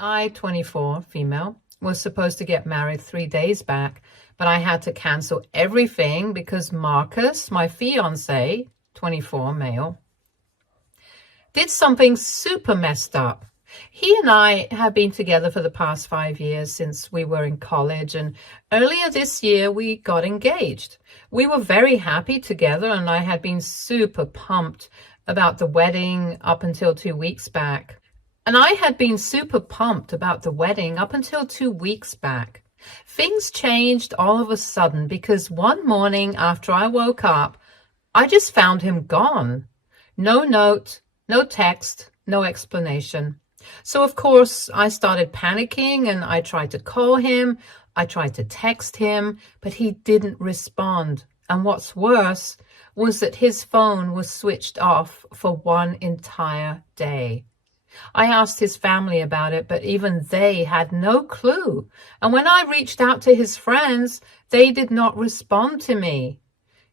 I, 24, female, was supposed to get married 3 days back, but I had to cancel everything because Marcus, my fiance, 24, male, did something super messed up. He and I have been together for the past 5 years since we were in college, and earlier this year we got engaged. We were very happy together, and I had been super pumped about the wedding up until 2 weeks back. Things changed all of a sudden because one morning after I woke up, I just found him gone. No note, no text, no explanation. So of course I started panicking and I tried to call him, I tried to text him, but he didn't respond. And what's worse was that his phone was switched off for one entire day. I asked his family about it, but even they had no clue. And when I reached out to his friends, they did not respond to me.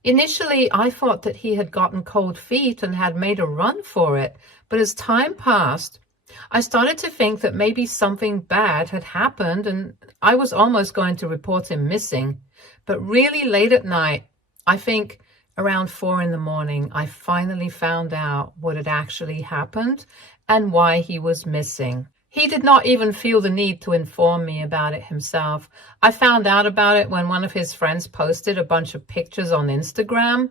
Initially, I thought that he had gotten cold feet and had made a run for it. But as time passed, I started to think that maybe something bad had happened, and I was almost going to report him missing. But really late at night, I think around 4 a.m, I finally found out what had actually happened and why he was missing. He did not even feel the need to inform me about it himself. I found out about it when one of his friends posted a bunch of pictures on Instagram,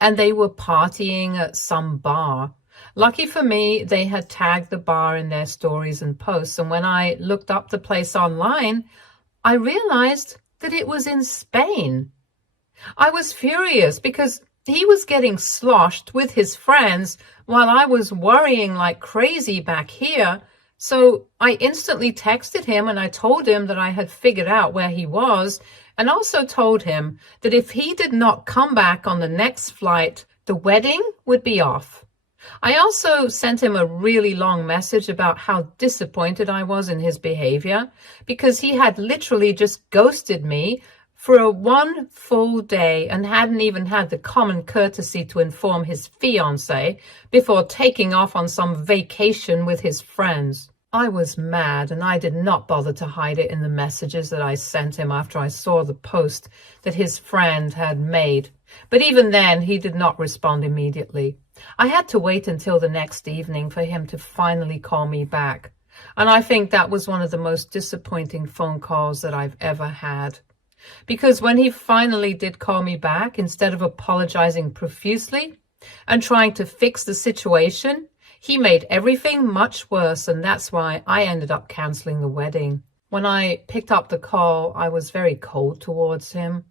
and they were partying at some bar. Lucky for me, they had tagged the bar in their stories and posts, and when I looked up the place online, I realized that it was in Spain. I was furious because he was getting sloshed with his friends while I was worrying like crazy back here. So I instantly texted him and I told him that I had figured out where he was, and also told him that if he did not come back on the next flight, the wedding would be off. I also sent him a really long message about how disappointed I was in his behavior because he had literally just ghosted me for one full day and hadn't even had the common courtesy to inform his fiancée before taking off on some vacation with his friends. I was mad, and I did not bother to hide it in the messages that I sent him after I saw the post that his friend had made. But even then, he did not respond immediately. I had to wait until the next evening for him to finally call me back. And I think that was one of the most disappointing phone calls that I've ever had. Because when he finally did call me back, instead of apologizing profusely and trying to fix the situation, he made everything much worse, and that's why I ended up canceling the wedding. When I picked up the call, I was very cold towards him,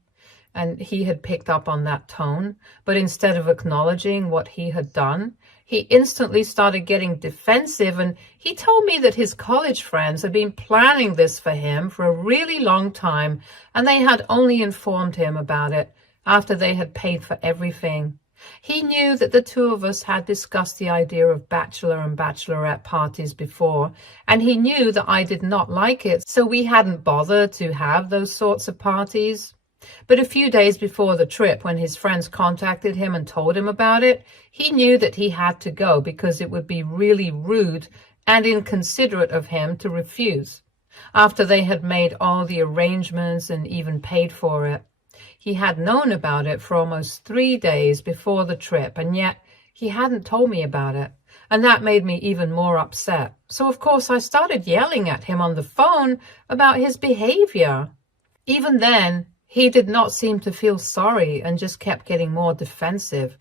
and he had picked up on that tone. But instead of acknowledging what he had done, he instantly started getting defensive, and he told me that his college friends had been planning this for him for a really long time, and they had only informed him about it after they had paid for everything. He knew that the two of us had discussed the idea of bachelor and bachelorette parties before, and he knew that I did not like it, so we hadn't bothered to have those sorts of parties. But a few days before the trip, when his friends contacted him and told him about it, he knew that he had to go because it would be really rude and inconsiderate of him to refuse, after they had made all the arrangements and even paid for it. He had known about it for almost 3 days before the trip, and yet he hadn't told me about it. And that made me even more upset. So of course I started yelling at him on the phone about his behavior. Even then, he did not seem to feel sorry and just kept getting more defensive.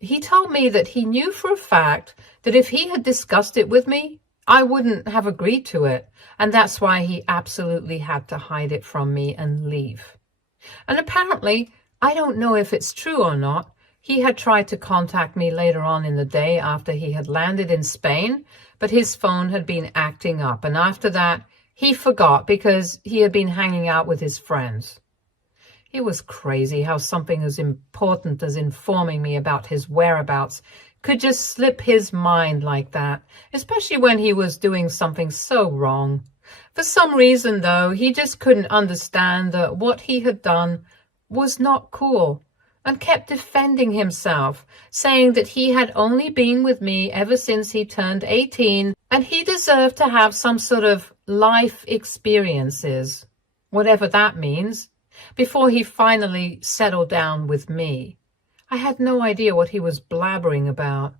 He told me that he knew for a fact that if he had discussed it with me, I wouldn't have agreed to it. And that's why he absolutely had to hide it from me and leave. And apparently, I don't know if it's true or not, he had tried to contact me later on in the day after he had landed in Spain, but his phone had been acting up. And after that, he forgot because he had been hanging out with his friends. It was crazy how something as important as informing me about his whereabouts could just slip his mind like that, especially when he was doing something so wrong. For some reason, though, he just couldn't understand that what he had done was not cool, and kept defending himself, saying that he had only been with me ever since he turned 18, and he deserved to have some sort of life experiences, whatever that means, before he finally settled down with me. I had no idea what he was blabbering about.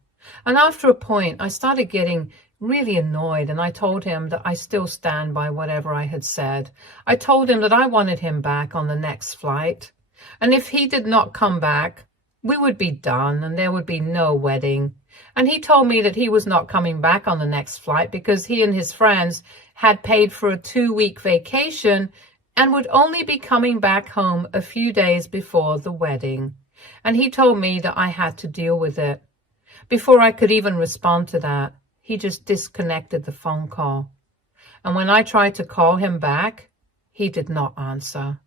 And after a point, I started getting really annoyed, and I told him that I still stand by whatever I had said. I told him that I wanted him back on the next flight, and if he did not come back, we would be done and there would be no wedding. And he told me that he was not coming back on the next flight because he and his friends had paid for a 2-week vacation and would only be coming back home a few days before the wedding. And he told me that I had to deal with it. Before I could even respond to that, he just disconnected the phone call. And when I tried to call him back, he did not answer.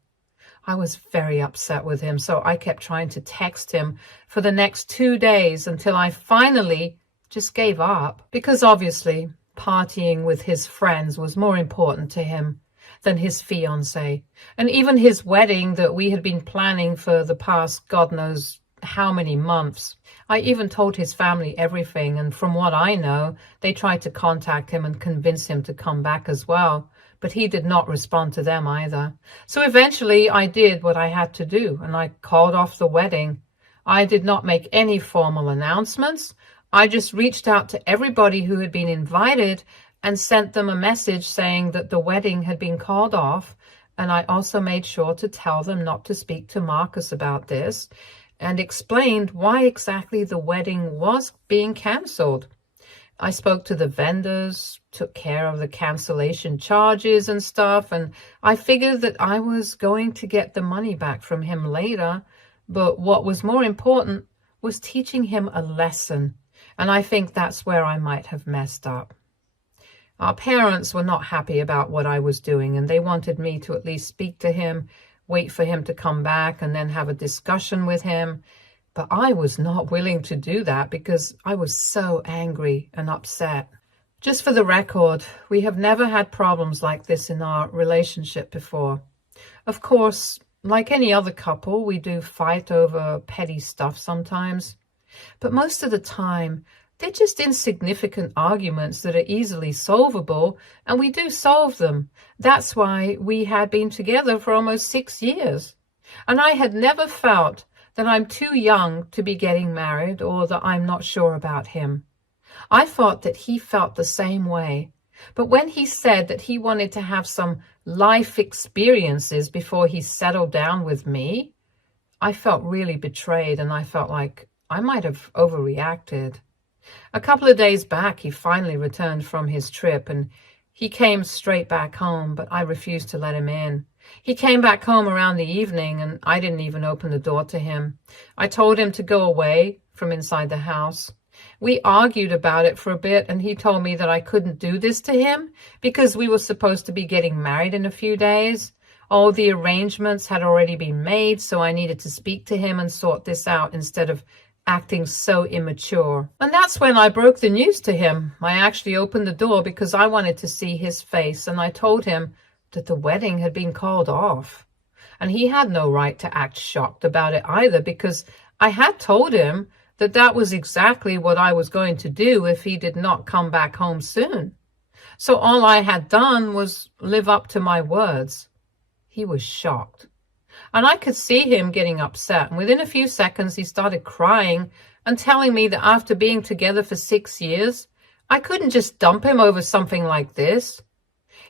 I was very upset with him, so I kept trying to text him for the next 2 days until I finally just gave up. Because obviously, partying with his friends was more important to him than his fiancée. And even his wedding that we had been planning for the past God knows how many months. I even told his family everything, and from what I know, they tried to contact him and convince him to come back as well. But he did not respond to them either. So eventually I did what I had to do, and I called off the wedding. I did not make any formal announcements. I just reached out to everybody who had been invited and sent them a message saying that the wedding had been called off. And I also made sure to tell them not to speak to Marcus about this, and explained why exactly the wedding was being cancelled. I spoke to the vendors, took care of the cancellation charges and stuff, and I figured that I was going to get the money back from him later. But what was more important was teaching him a lesson, and I think that's where I might have messed up. Our parents were not happy about what I was doing, and they wanted me to at least speak to him, wait for him to come back, and then have a discussion with him. But I was not willing to do that because I was so angry and upset. Just for the record, we have never had problems like this in our relationship before. Of course, like any other couple, we do fight over petty stuff sometimes. But most of the time, they're just insignificant arguments that are easily solvable, and we do solve them. That's why we had been together for almost 6 years. And I had never felt that I'm too young to be getting married or that I'm not sure about him. I thought that he felt the same way. But when he said that he wanted to have some life experiences before he settled down with me, I felt really betrayed, and I felt like I might have overreacted. A couple of days back, he finally returned from his trip, and he came straight back home, but I refused to let him in. He came back home around the evening, and I didn't even open the door to him. I told him to go away from inside the house. We argued about it for a bit, and he told me that I couldn't do this to him because we were supposed to be getting married in a few days. All the arrangements had already been made, so I needed to speak to him and sort this out instead of acting so immature. And that's when I broke the news to him. I actually opened the door because I wanted to see his face, and I told him that the wedding had been called off. And he had no right to act shocked about it either, because I had told him that that was exactly what I was going to do if he did not come back home soon. So all I had done was live up to my words. He was shocked. And I could see him getting upset. And within a few seconds, he started crying and telling me that after being together for 6 years, I couldn't just dump him over something like this.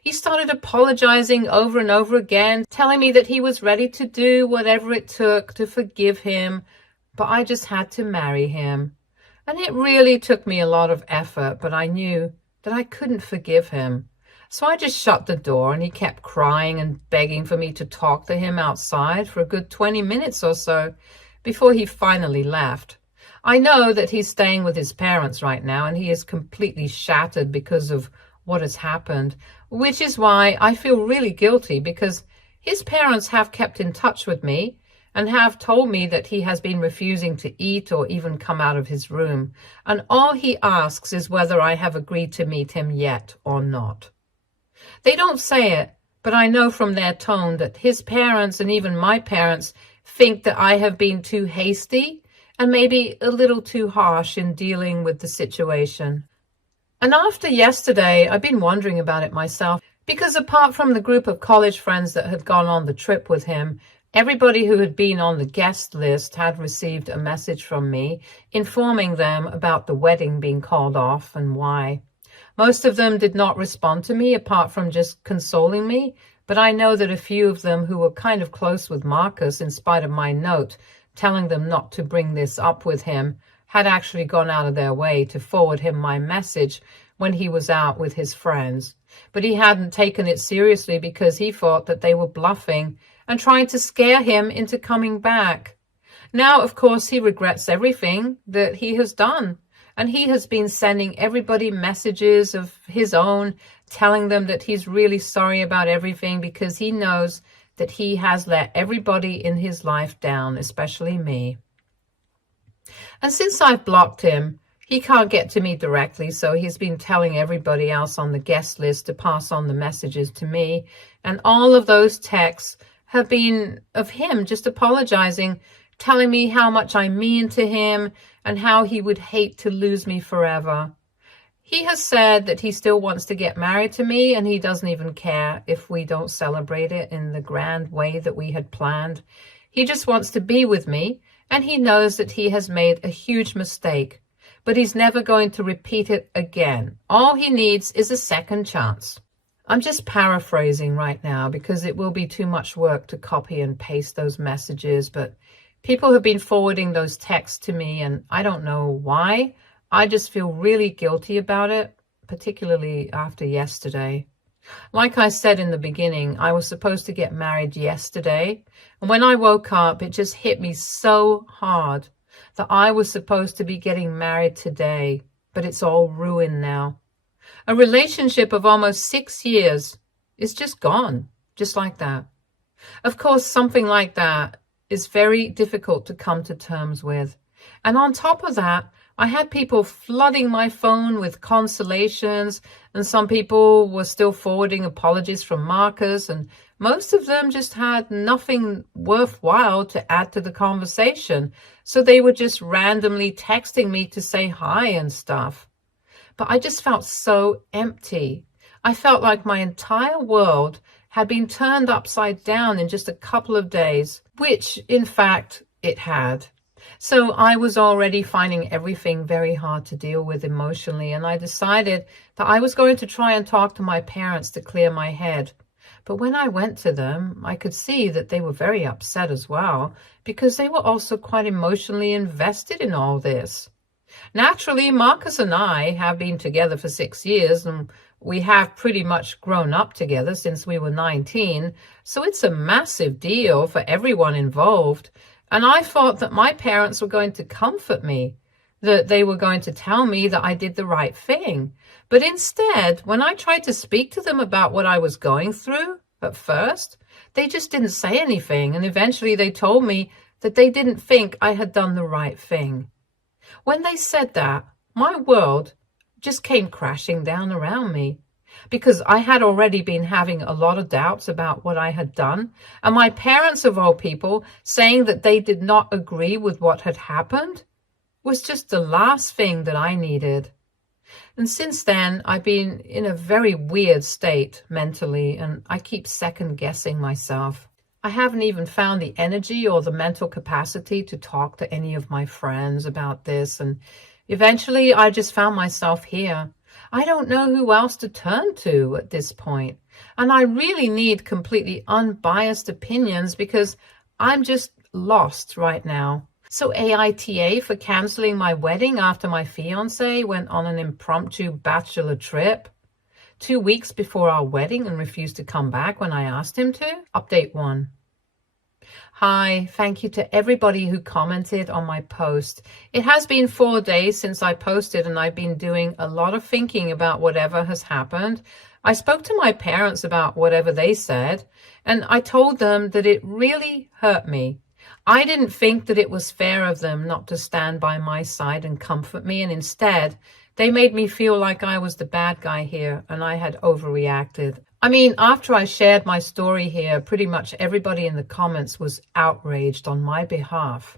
He started apologizing over and over again, telling me that he was ready to do whatever it took to forgive him, but I just had to marry him. And it really took me a lot of effort, but I knew that I couldn't forgive him. So I just shut the door, and he kept crying and begging for me to talk to him outside for a good 20 minutes or so before he finally left. I know that he's staying with his parents right now, and he is completely shattered because of what has happened, which is why I feel really guilty, because his parents have kept in touch with me and have told me that he has been refusing to eat or even come out of his room. And all he asks is whether I have agreed to meet him yet or not. They don't say it, but I know from their tone that his parents and even my parents think that I have been too hasty and maybe a little too harsh in dealing with the situation. And after yesterday, I've been wondering about it myself, Because apart from the group of college friends that had gone on the trip with him, everybody who had been on the guest list had received a message from me informing them about the wedding being called off and why. Most of them did not respond to me apart from just consoling me, but I know that a few of them who were kind of close with Marcus, in spite of my note telling them not to bring this up with him, had actually gone out of their way to forward him my message when he was out with his friends. But he hadn't taken it seriously because he thought that they were bluffing and trying to scare him into coming back. Now, of course, he regrets everything that he has done. And he has been sending everybody messages of his own, telling them that he's really sorry about everything because he knows that he has let everybody in his life down, especially me. And since I've blocked him, he can't get to me directly, so he's been telling everybody else on the guest list to pass on the messages to me. And all of those texts have been of him just apologizing, telling me how much I mean to him and how he would hate to lose me forever. He has said that he still wants to get married to me, and he doesn't even care if we don't celebrate it in the grand way that we had planned. He just wants to be with me, and he knows that he has made a huge mistake, but he's never going to repeat it again. All he needs is a second chance. I'm just paraphrasing right now because it will be too much work to copy and paste those messages, but people have been forwarding those texts to me, and I don't know why. I just feel really guilty about it, particularly after yesterday. Like I said in the beginning, I was supposed to get married yesterday, and when I woke up, it just hit me so hard that I was supposed to be getting married today, but it's all ruined now. A relationship of almost 6 years is just gone, just like that. Of course, something like that is very difficult to come to terms with. And on top of that, I had people flooding my phone with consolations, and some people were still forwarding apologies from Marcus, and most of them just had nothing worthwhile to add to the conversation. So they were just randomly texting me to say hi and stuff. But I just felt so empty. I felt like my entire world had been turned upside down in just a couple of days, which in fact it had. So I was already finding everything very hard to deal with emotionally, and I decided that I was going to try and talk to my parents to clear my head. But when I went to them, I could see that they were very upset as well, because they were also quite emotionally invested in all this. Naturally, Marcus and I have been together for 6 years, and we have pretty much grown up together since we were 19, so it's a massive deal for everyone involved. And I thought that my parents were going to comfort me, that they were going to tell me that I did the right thing. But instead, when I tried to speak to them about what I was going through at first, they just didn't say anything, and eventually they told me that they didn't think I had done the right thing. When they said that, my world just came crashing down around me, because I had already been having a lot of doubts about what I had done, and my parents, of all people, saying that they did not agree with what had happened was just the last thing that I needed. And since then, I've been in a very weird state mentally, and I keep second-guessing myself. I haven't even found the energy or the mental capacity to talk to any of my friends about this, and eventually I just found myself here. I don't know who else to turn to at this point, and I really need completely unbiased opinions because I'm just lost right now. So AITA for canceling my wedding after my fiancé went on an impromptu bachelor trip 2 weeks before our wedding and refused to come back when I asked him to. Update 1. Hi, thank you to everybody who commented on my post. It has been 4 days since I posted, and I've been doing a lot of thinking about whatever has happened. I spoke to my parents about whatever they said, and I told them that it really hurt me. I didn't think that it was fair of them not to stand by my side and comfort me, and instead, they made me feel like I was the bad guy here and I had overreacted. I mean, after I shared my story here, pretty much everybody in the comments was outraged on my behalf.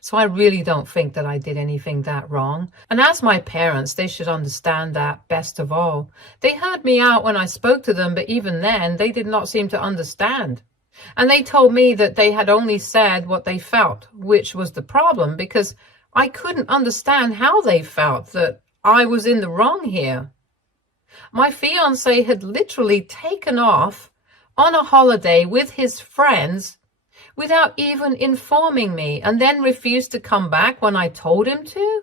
So I really don't think that I did anything that wrong. And as my parents, they should understand that best of all. They heard me out when I spoke to them, but even then, they did not seem to understand. And they told me that they had only said what they felt, which was the problem, because I couldn't understand how they felt that I was in the wrong here. My fiancé had literally taken off on a holiday with his friends without even informing me, and then refused to come back when I told him to.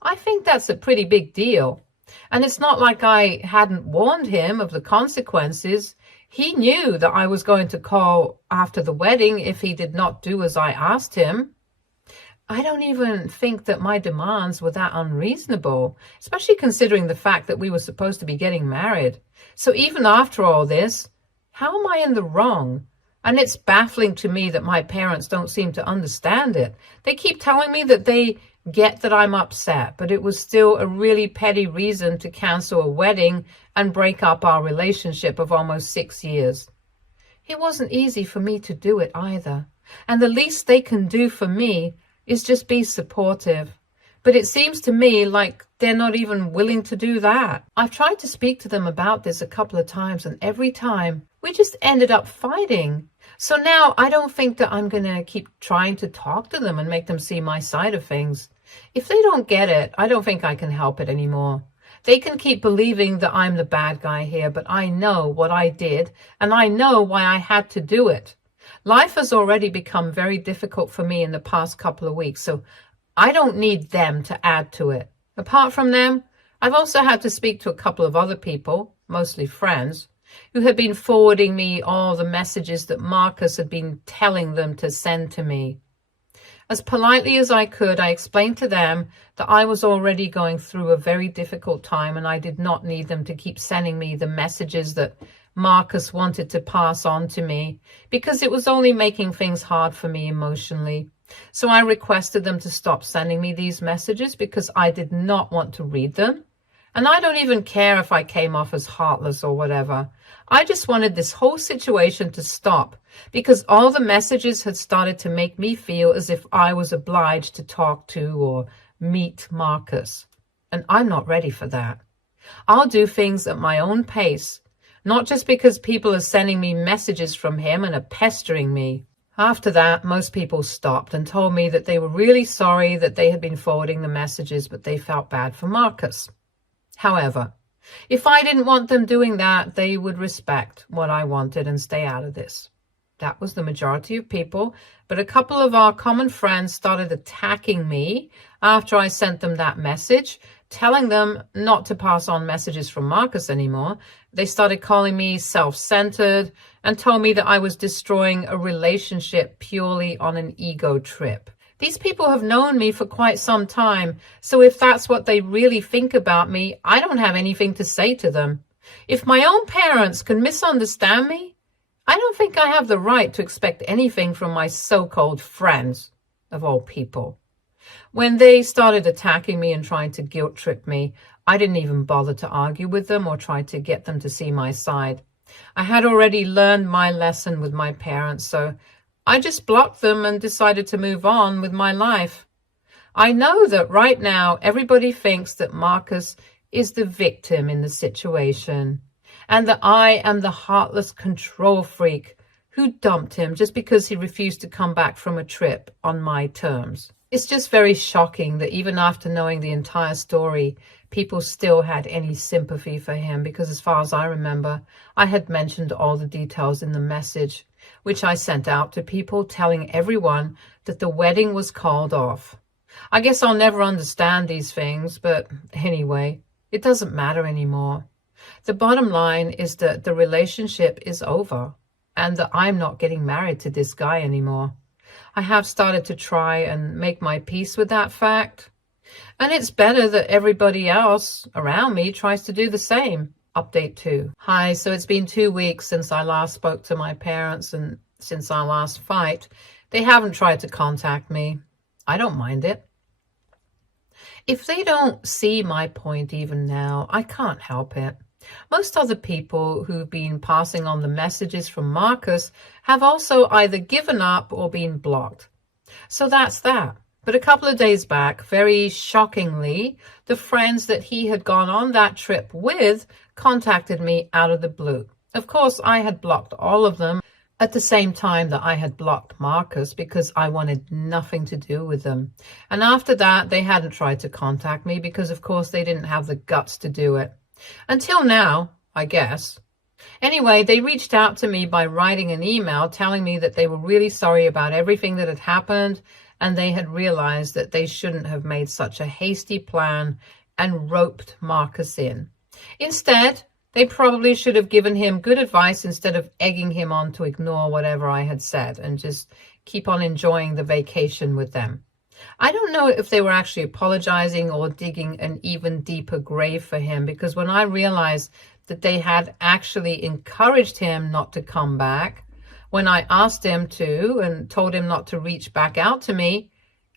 I think that's a pretty big deal. And it's not like I hadn't warned him of the consequences. He knew that I was going to call after the wedding if he did not do as I asked him. I don't even think that my demands were that unreasonable, especially considering the fact that we were supposed to be getting married. So even after all this, how am I in the wrong? And it's baffling to me that my parents don't seem to understand it. They keep telling me that they get that I'm upset, but it was still a really petty reason to cancel a wedding and break up our relationship of almost 6 years. It wasn't easy for me to do it either. And the least they can do for me is just be supportive. But it seems to me like they're not even willing to do that. I've tried to speak to them about this a couple of times, and every time we just ended up fighting. So now I don't think that I'm going to keep trying to talk to them and make them see my side of things. If they don't get it, I don't think I can help it anymore. They can keep believing that I'm the bad guy here, but I know what I did, and I know why I had to do it. Life has already become very difficult for me in the past couple of weeks, so I don't need them to add to it. Apart from them, I've also had to speak to a couple of other people, mostly friends, who had been forwarding me all the messages that Marcus had been telling them to send to me. As politely as I could, I explained to them that I was already going through a very difficult time and I did not need them to keep sending me the messages that Marcus wanted to pass on to me, because it was only making things hard for me emotionally. So I requested them to stop sending me these messages because I did not want to read them. And I don't even care if I came off as heartless or whatever. I just wanted this whole situation to stop because all the messages had started to make me feel as if I was obliged to talk to or meet Marcus. And I'm not ready for that. I'll do things at my own pace, not just because people are sending me messages from him and are pestering me. After that, most people stopped and told me that they were really sorry that they had been forwarding the messages, but they felt bad for Marcus. However, if I didn't want them doing that, they would respect what I wanted and stay out of this. That was the majority of people, but a couple of our common friends started attacking me after I sent them that message, telling them not to pass on messages from Marcus anymore. They started calling me self-centered and told me that I was destroying a relationship purely on an ego trip. These people have known me for quite some time, so if that's what they really think about me, I don't have anything to say to them. If my own parents can misunderstand me, I don't think I have the right to expect anything from my so-called friends, of all people. When they started attacking me and trying to guilt trip me, I didn't even bother to argue with them or try to get them to see my side. I had already learned my lesson with my parents, so I just blocked them and decided to move on with my life. I know that right now everybody thinks that Marcus is the victim in the situation and that I am the heartless control freak who dumped him just because he refused to come back from a trip on my terms. It's just very shocking that even after knowing the entire story, people still had any sympathy for him because as far as I remember, I had mentioned all the details in the message, which I sent out to people telling everyone that the wedding was called off. I guess I'll never understand these things, but anyway, it doesn't matter anymore. The bottom line is that the relationship is over and that I'm not getting married to this guy anymore. I have started to try and make my peace with that fact. And it's better that everybody else around me tries to do the same. Update 2. Hi, so it's been 2 weeks since I last spoke to my parents and since our last fight. They haven't tried to contact me. I don't mind it. If they don't see my point even now, I can't help it. Most other people who've been passing on the messages from Marcus have also either given up or been blocked. So that's that. But a couple of days back, very shockingly, the friends that he had gone on that trip with contacted me out of the blue. Of course, I had blocked all of them at the same time that I had blocked Marcus because I wanted nothing to do with them. And after that, they hadn't tried to contact me because, of course, they didn't have the guts to do it. Until now, I guess. Anyway, they reached out to me by writing an email telling me that they were really sorry about everything that had happened, and they had realized that they shouldn't have made such a hasty plan and roped Marcus in. Instead, they probably should have given him good advice instead of egging him on to ignore whatever I had said and just keep on enjoying the vacation with them. I don't know if they were actually apologizing or digging an even deeper grave for him, because when I realized that they had actually encouraged him not to come back, when I asked him to and told him not to reach back out to me,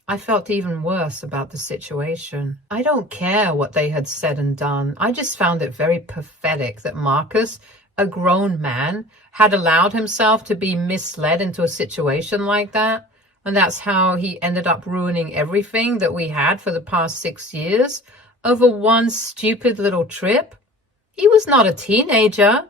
I felt even worse about the situation. I don't care what they had said and done. I just found it very pathetic that Marcus, a grown man, had allowed himself to be misled into a situation like that. And that's how he ended up ruining everything that we had for the past 6 years over one stupid little trip. He was not a teenager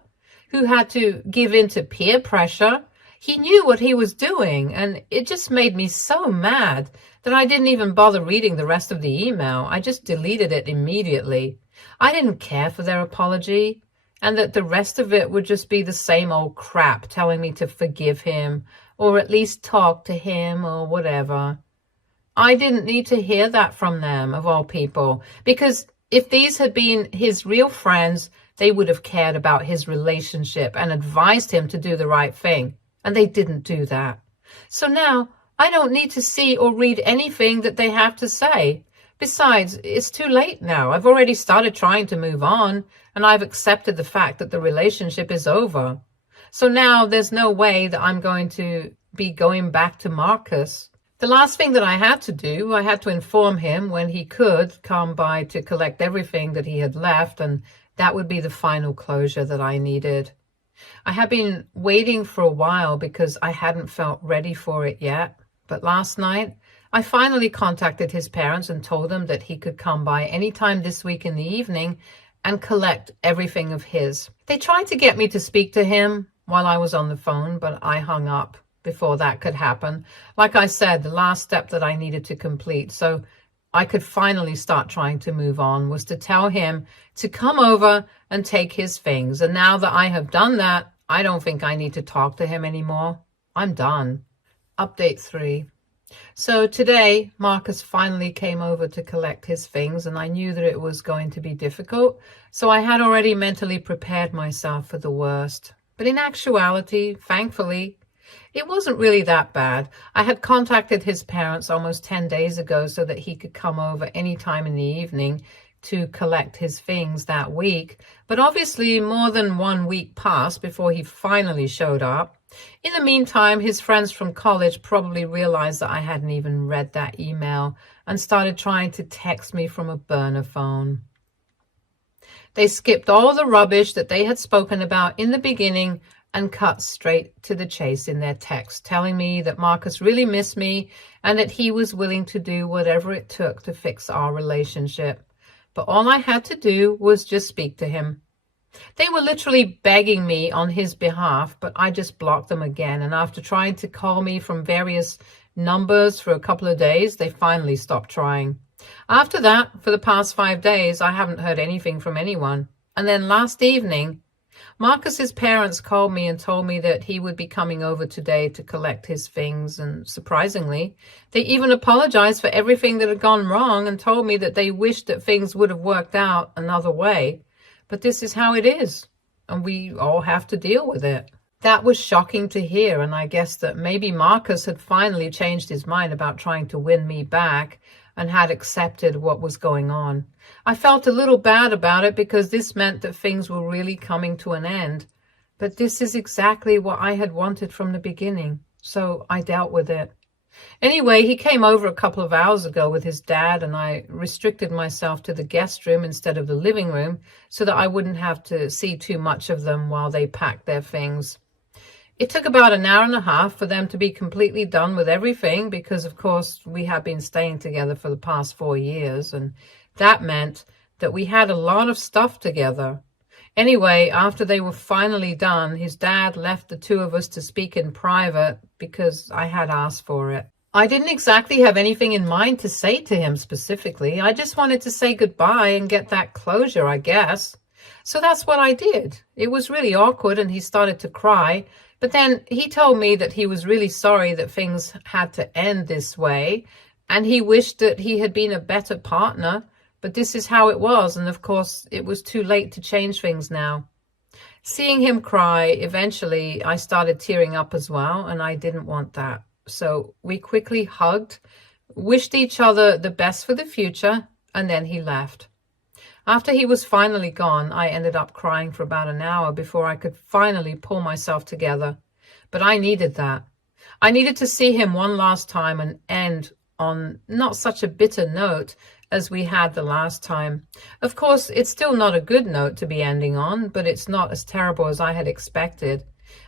who had to give in to peer pressure. He knew what he was doing, and it just made me so mad that I didn't even bother reading the rest of the email. I just deleted it immediately. I didn't care for their apology, and that the rest of it would just be the same old crap telling me to forgive him or at least talk to him or whatever. I didn't need to hear that from them, of all people, because if these had been his real friends, they would have cared about his relationship and advised him to do the right thing. And they didn't do that. So now I don't need to see or read anything that they have to say. Besides, it's too late now. I've already started trying to move on, and I've accepted the fact that the relationship is over. So now there's no way that I'm going to be going back to Marcus. The last thing that I had to do, I had to inform him when he could come by to collect everything that he had left, and that would be the final closure that I needed. I had been waiting for a while because I hadn't felt ready for it yet. But last night, I finally contacted his parents and told them that he could come by anytime this week in the evening and collect everything of his. They tried to get me to speak to him while I was on the phone, but I hung up before that could happen. Like I said, the last step that I needed to complete so I could finally start trying to move on was to tell him to come over and take his things. And now that I have done that, I don't think I need to talk to him anymore. I'm done. Update 3. So today, Marcus finally came over to collect his things, and I knew that it was going to be difficult. So I had already mentally prepared myself for the worst. But in actuality, thankfully, it wasn't really that bad. I had contacted his parents almost 10 days ago so that he could come over any time in the evening to collect his things that week. But obviously more than 1 week passed before he finally showed up. In the meantime, his friends from college probably realized that I hadn't even read that email and started trying to text me from a burner phone. They skipped all the rubbish that they had spoken about in the beginning and cut straight to the chase in their text, telling me that Marcus really missed me and that he was willing to do whatever it took to fix our relationship. But all I had to do was just speak to him. They were literally begging me on his behalf, but I just blocked them again. And after trying to call me from various numbers for a couple of days, they finally stopped trying. After that, for the past 5 days, I haven't heard anything from anyone. And then last evening, Marcus's parents called me and told me that he would be coming over today to collect his things, and surprisingly, they even apologized for everything that had gone wrong and told me that they wished that things would have worked out another way. But this is how it is, and we all have to deal with it. That was shocking to hear, and I guess that maybe Marcus had finally changed his mind about trying to win me back and had accepted what was going on. I felt a little bad about it because this meant that things were really coming to an end. But this is exactly what I had wanted from the beginning, so I dealt with it. Anyway, he came over a couple of hours ago with his dad, and I restricted myself to the guest room instead of the living room so that I wouldn't have to see too much of them while they packed their things. It took about an hour and a half for them to be completely done with everything because, of course, we had been staying together for the past 4 years, and that meant that we had a lot of stuff together. Anyway, after they were finally done, his dad left the two of us to speak in private because I had asked for it. I didn't exactly have anything in mind to say to him specifically. I just wanted to say goodbye and get that closure, I guess. So that's what I did. It was really awkward and he started to cry. But then he told me that he was really sorry that things had to end this way. And he wished that he had been a better partner. But this is how it was. And of course, it was too late to change things now. Seeing him cry, eventually I started tearing up as well. And I didn't want that. So we quickly hugged, wished each other the best for the future, and then he left. After he was finally gone, I ended up crying for about an hour before I could finally pull myself together. But I needed that. I needed to see him one last time and end on not such a bitter note as we had the last time. Of course, it's still not a good note to be ending on, but it's not as terrible as I had expected.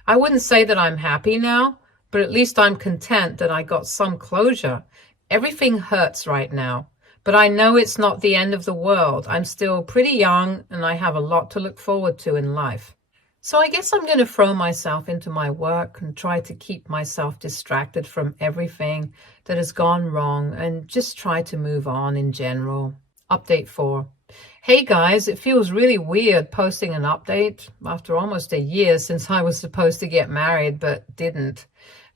I wouldn't say that I'm happy now, but at least I'm content that I got some closure. Everything hurts right now, but I know it's not the end of the world. I'm still pretty young and I have a lot to look forward to in life. So I guess I'm going to throw myself into my work and try to keep myself distracted from everything that has gone wrong and just try to move on in general. Update 4. Hey guys, it feels really weird posting an update after almost a year since I was supposed to get married but didn't.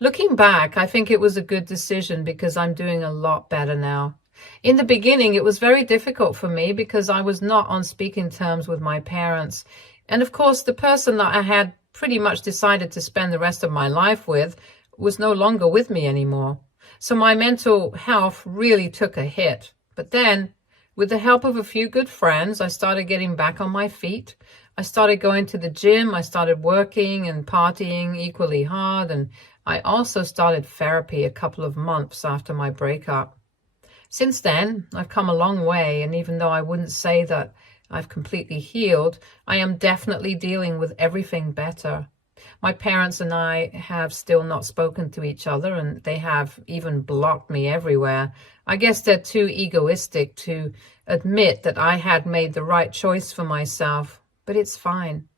Looking back, I think it was a good decision because I'm doing a lot better now. In the beginning, it was very difficult for me because I was not on speaking terms with my parents. And of course, the person that I had pretty much decided to spend the rest of my life with was no longer with me anymore. So my mental health really took a hit. But then, with the help of a few good friends, I started getting back on my feet. I started going to the gym. I started working and partying equally hard. And I also started therapy a couple of months after my breakup. Since then, I've come a long way, and even though I wouldn't say that I've completely healed, I am definitely dealing with everything better. My parents and I have still not spoken to each other, and they have even blocked me everywhere. I guess they're too egoistic to admit that I had made the right choice for myself, but it's fine.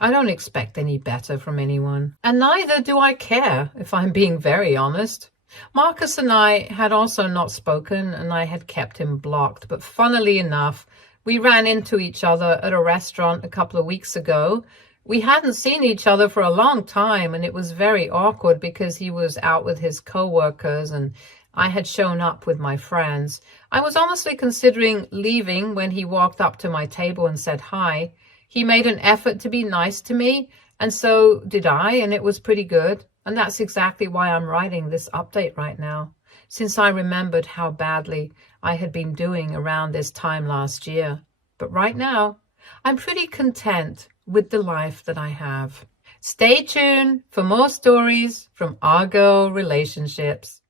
I don't expect any better from anyone. And neither do I care, if I'm being very honest. Marcus and I had also not spoken, and I had kept him blocked. But funnily enough, we ran into each other at a restaurant a couple of weeks ago. We hadn't seen each other for a long time, and it was very awkward because he was out with his co-workers and I had shown up with my friends. I was honestly considering leaving when he walked up to my table and said hi. He made an effort to be nice to me, and so did I, and it was pretty good. And that's exactly why I'm writing this update right now, since I remembered how badly I had been doing around this time last year. But right now, I'm pretty content with the life that I have. Stay tuned for more stories from our girl relationships.